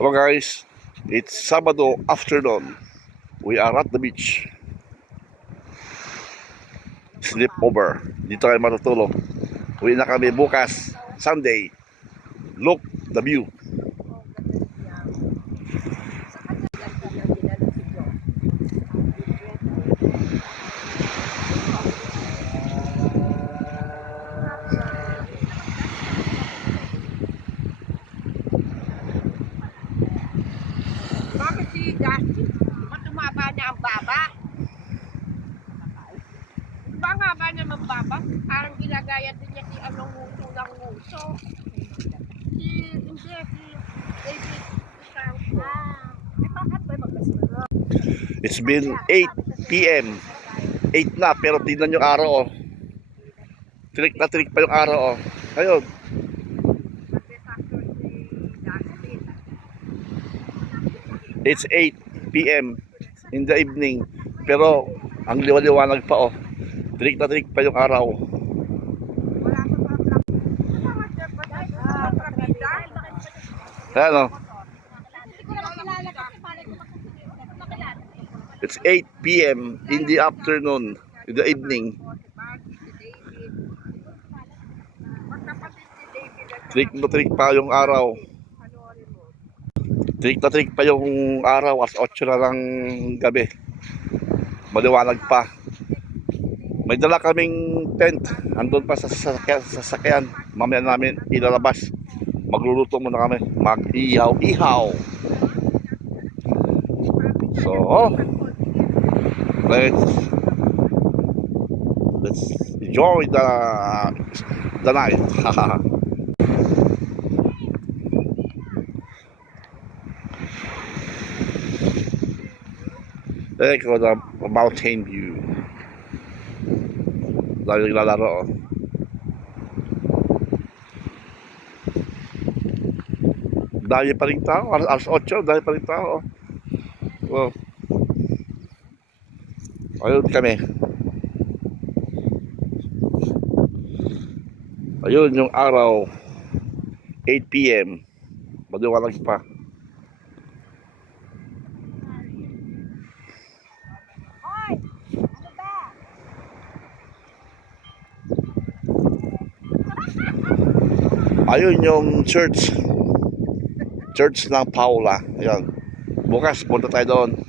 Hello guys, it's Sabado afternoon. We are at the beach. Sleep over. Dito kayo matutulog. Uwi na kami bukas, Sunday. Look the view. Bakit si Justin? Ba't tumaba niya ang baba? Ba nga ba niya mababa? Parang ginagaya din niya si anong nguso ng nguso. Hindi, si David Franco. Bakit ba magkasunod? It's been 8 p.m. 8 na pero tingnan yung araw oh. Tirik na tirik pa yung araw oh. Ayun. It's 8 p.m. in the evening. Pero ang liwanag pa oh. Tirik na tirik pa yung araw. Ayan oh. It's 8 p.m. in the afternoon, in the evening. Tirik na tirik pa yung araw. Tirik na tirik pa yung araw, as 8 na ng gabi. Maliwanag pa. May dala kaming tent. Andun pa sa sasakyan. Mamaya namin ilalabas. Magluluto muna kami. Mag-ihaw-ihaw. So, let's enjoy the night. There you go, the mountain view. Dahil naglalaro oh. Dahil pa rin tao, alas 8, dahil pa rin tao oh. Ayun kami. Ayun yung araw, 8 p.m. Maliwanag pa. Ayun yung church ng Paula. Ayun. Bukas punta tayo doon.